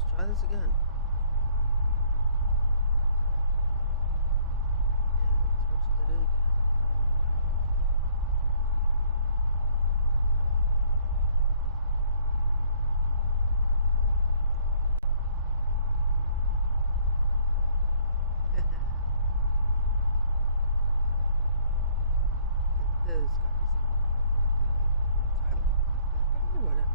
let's try this again. Yeah, let's switch to it again. There's gotta be something wrong with the title like that, but yeah, whatever.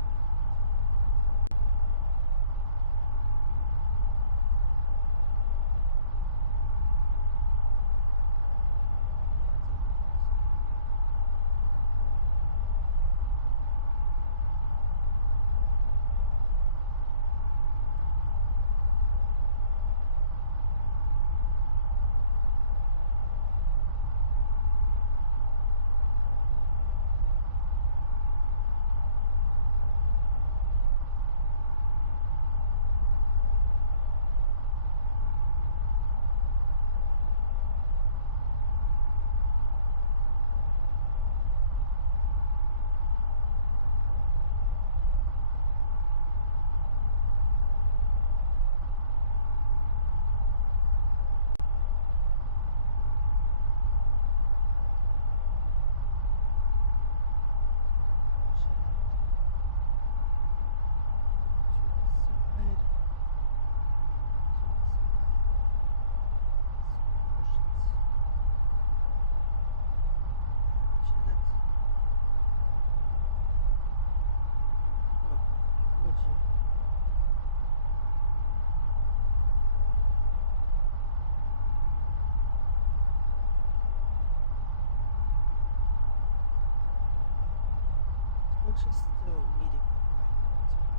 Which is still reading the right time.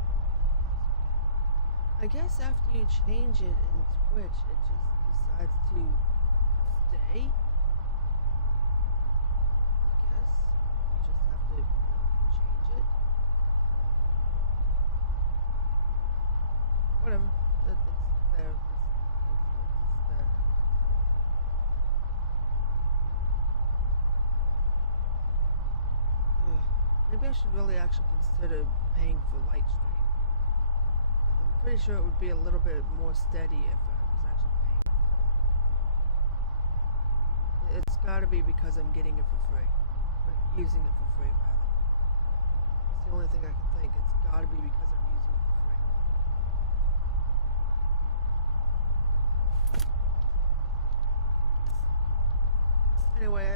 I guess after you change it in Twitch, it just decides to stay. I guess you just have to, change it. Whatever. It's there. It's there. Maybe I should really actually consider paying for Lightstream. I'm pretty sure it would be a little bit more steady if I was actually paying for it. It's gotta be because I'm getting it for free. Or using it for free, rather. It's the only thing I can think. It's gotta be because I'm using it for free. Anyway,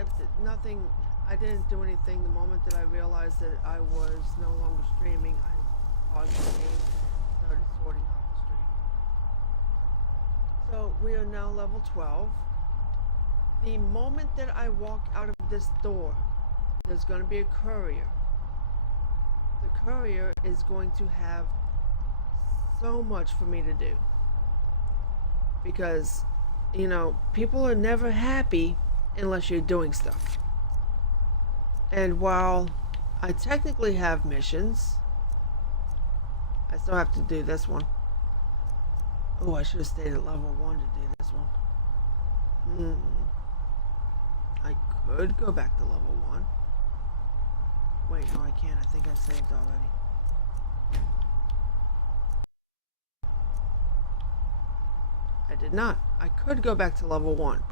nothing. I didn't do anything. The moment that I realized that I was no longer streaming, I paused the game and started sorting out the stream. So we are now level 12. The moment that I walk out of this door, there's going to be a courier. The courier is going to have so much for me to do. Because, people are never happy unless you're doing stuff. And while I technically have missions, I still have to do this one. Oh, I should have stayed at level 1 to do this one. I could go back to level 1. Wait, no I can't. I think I saved already. I did not. I could go back to level 1.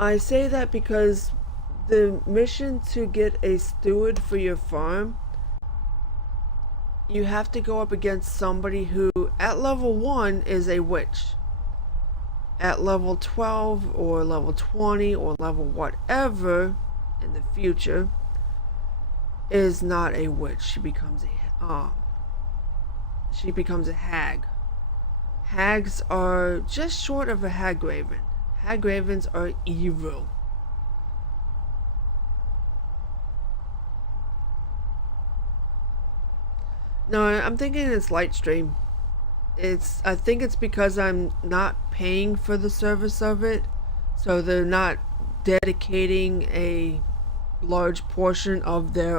I say that because the mission to get a steward for your farm, you have to go up against somebody who at level 1 is a witch. At level 12 or level 20 or level whatever in the future is not a witch. She becomes a hag. Hags are just short of a hagraven. Hagravens are evil. No, I'm thinking it's Lightstream. I think it's because I'm not paying for the service of it, so they're not dedicating a large portion of their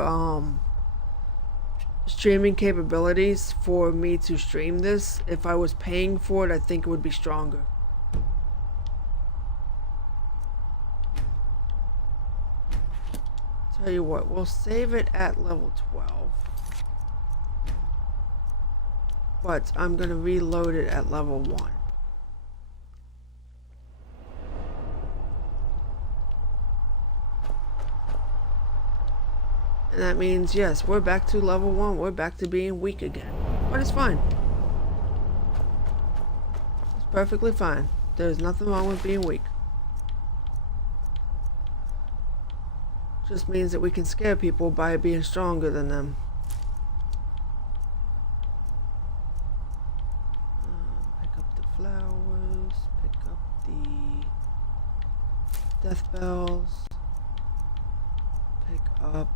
streaming capabilities for me to stream this. If I was paying for it, I think it would be stronger. Tell you what, we'll save it at level 12. but I'm gonna reload it at level 1. And that means, yes, we're back to level 1. We're back to being weak again. But it's fine. It's perfectly fine. There's nothing wrong with being weak. Just means that we can scare people by being stronger than them. Pick up the flowers. Pick up the death bells. Pick up,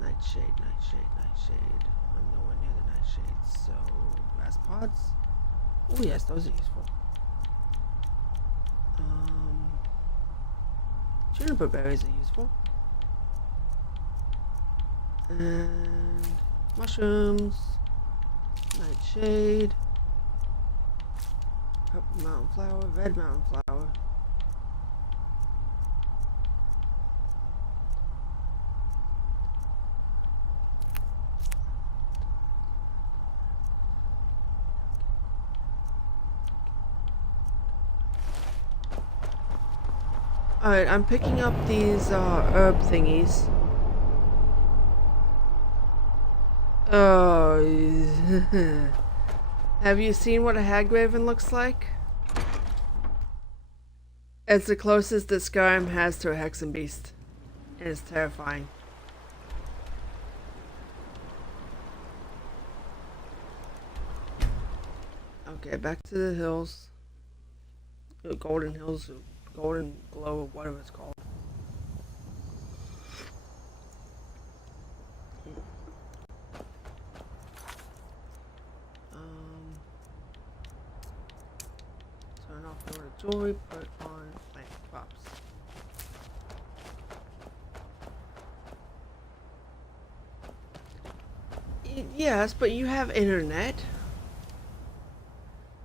nightshade, nightshade, nightshade. I'm nowhere near the nightshades, so grass pods. Oh yes, those are useful. Juniper berries are useful. And mushrooms, nightshade, purple mountain flower, red mountain flower. Alright, I'm picking up these herb thingies. Oh, have you seen what a Hagraven looks like? It's the closest that Skyrim has to a Hexen Beast. And it's terrifying. Okay, back to the hills. The Golden Hills. Golden Glow, whatever it's called. Turn off the jewelry, put on plant crops. Yes, but you have internet.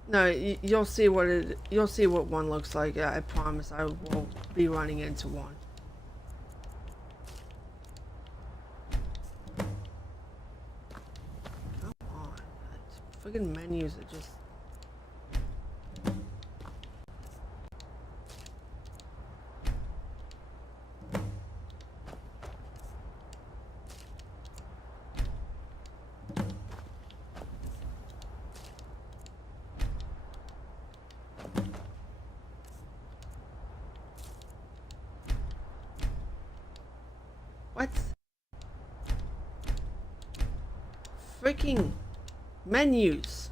No, you'll see what you'll see what one looks like. I promise I won't be running into one. Come on. Friggin' menus are just... What? Freaking menus.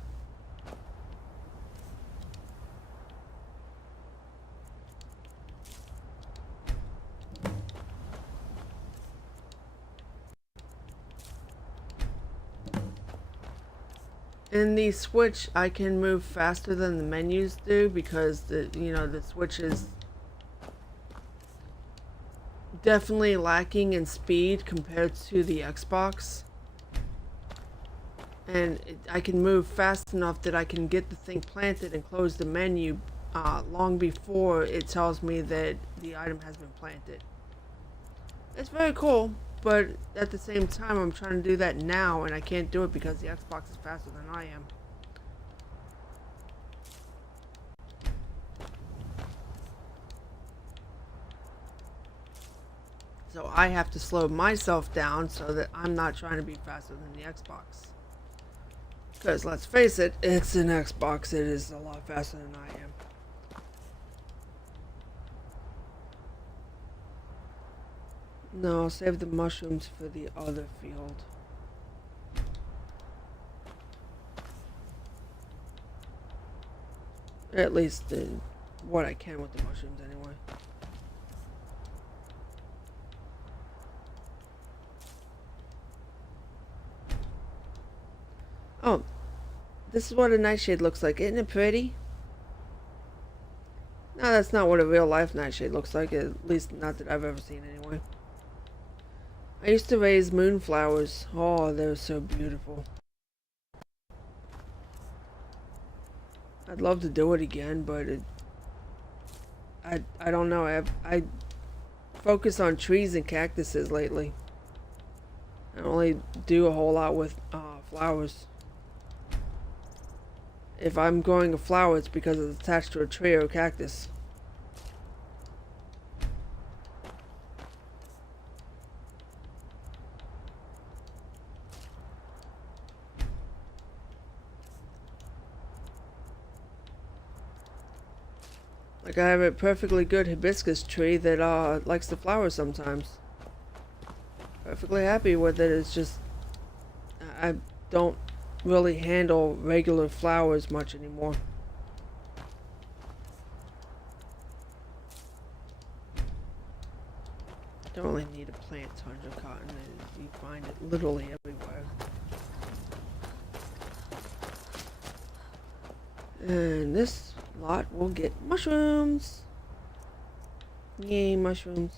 In the Switch, I can move faster than the menus do because the Switch is definitely lacking in speed compared to the Xbox. And I can move fast enough that I can get the thing planted and close the menu long before it tells me that the item has been planted. It's very cool, but at the same time I'm trying to do that now and I can't do it because the Xbox is faster than I am. So I have to slow myself down so that I'm not trying to be faster than the Xbox. Because let's face it, it's an Xbox. It is a lot faster than I am. No, I'll save the mushrooms for the other field. At least what I can with the mushrooms anyway. Oh, this is what a nightshade looks like. Isn't it pretty? No, that's not what a real life nightshade looks like. At least not that I've ever seen anyway. I used to raise moonflowers. Oh, they're so beautiful. I'd love to do it again, but I don't know. I focus on trees and cactuses lately. I don't really do a whole lot with flowers. If I'm growing a flower, it's because it's attached to a tree or a cactus. Like I have a perfectly good hibiscus tree that likes to flower sometimes. Perfectly happy with it. It's just I don't really handle regular flowers much anymore. Don't really need a plant tons of cotton. You find it literally everywhere. And this lot will get mushrooms. Yay, mushrooms.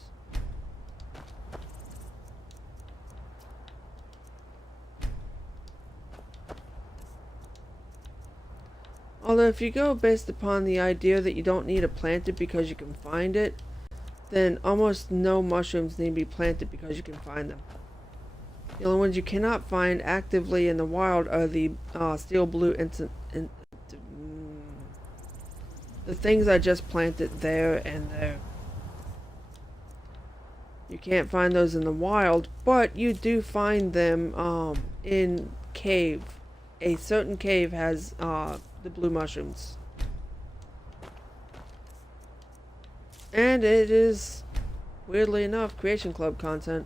Although if you go based upon the idea that you don't need to plant it because you can find it, then almost no mushrooms need to be planted because you can find them. The only ones you cannot find actively in the wild are the steel blue the things I just planted there and there. You can't find those in the wild, but you do find them in cave. A certain cave has the blue mushrooms. And it is, weirdly enough, Creation Club content.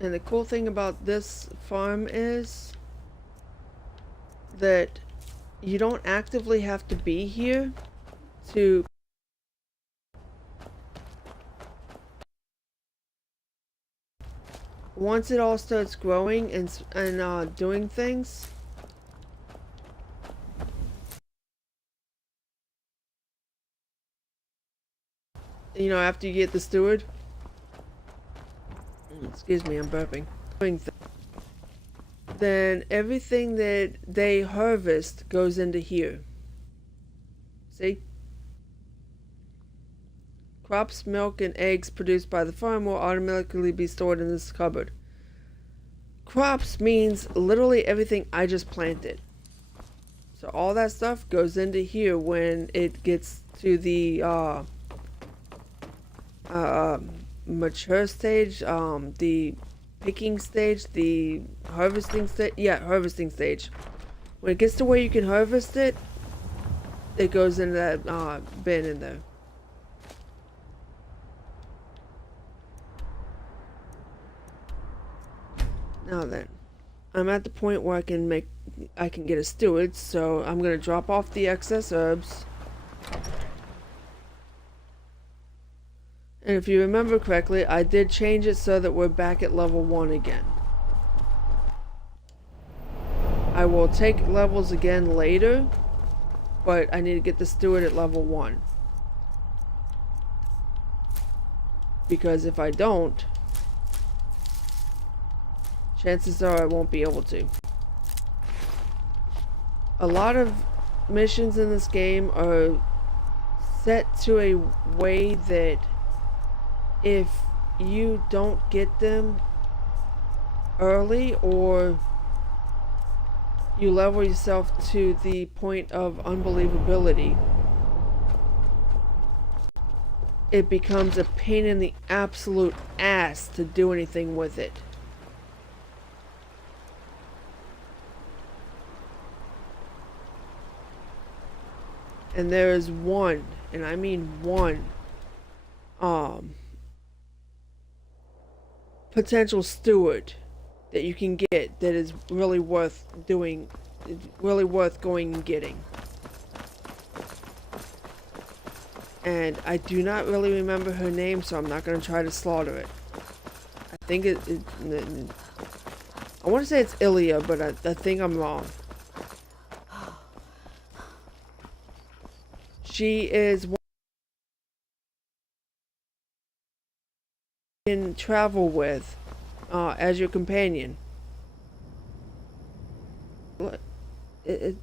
And the cool thing about this farm is that you don't actively have to be here to once it all starts growing and doing things, you know, after you get the steward, excuse me, I'm burping, then everything that they harvest goes into here. See? Crops, milk, and eggs produced by the farm will automatically be stored in this cupboard. Crops means literally everything I just planted. So all that stuff goes into here when it gets to the mature stage, the picking stage, the harvesting stage. Yeah, harvesting stage. When it gets to where you can harvest it, it goes into that bin in there. Now then, I'm at the point where I can get a steward, so I'm gonna drop off the excess herbs. And if you remember correctly, I did change it so that we're back at level 1 again. I will take levels again later, but I need to get the steward at level 1. Because if I don't, chances are I won't be able to. A lot of missions in this game are set to a way that if you don't get them early or you level yourself to the point of unbelievability, it becomes a pain in the absolute ass to do anything with it. And there is one, and I mean one, potential steward that you can get that is really worth doing, really worth going and getting. And I do not really remember her name, so I'm not going to try to slaughter it. I think I want to say it's Ilya, but I think I'm wrong. She is one you can travel with as your companion. What? See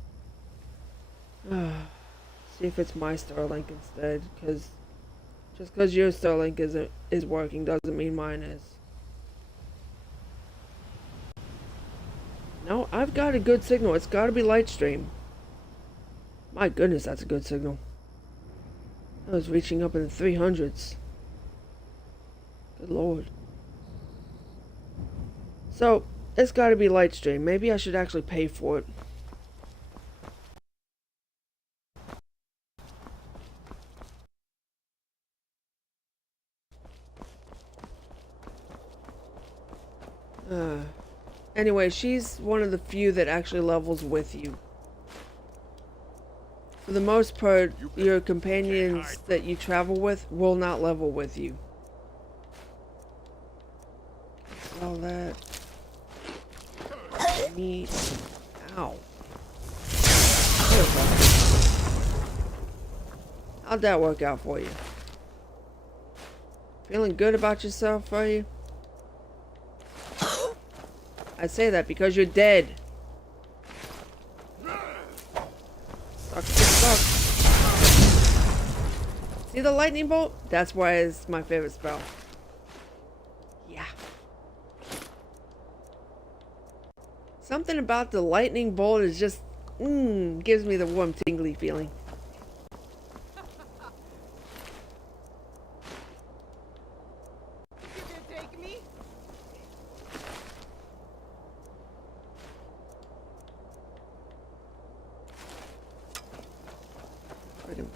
if it's my Starlink instead, because just because your Starlink is working doesn't mean mine is. No, I've got a good signal. It's got to be Lightstream. My goodness, that's a good signal. I was reaching up in the 300s. Good lord. So, it's got to be Lightstream. Maybe I should actually pay for it. Anyway, she's one of the few that actually levels with you. For the most part, your companions that you travel with will not level with you. All that meat. Ow. How'd that work out for you? Feeling good about yourself, are you? I say that because you're dead. Suck. See the lightning bolt? That's why it's my favorite spell. Yeah. Something about the lightning bolt is just, gives me the warm, tingly feeling. Friggin'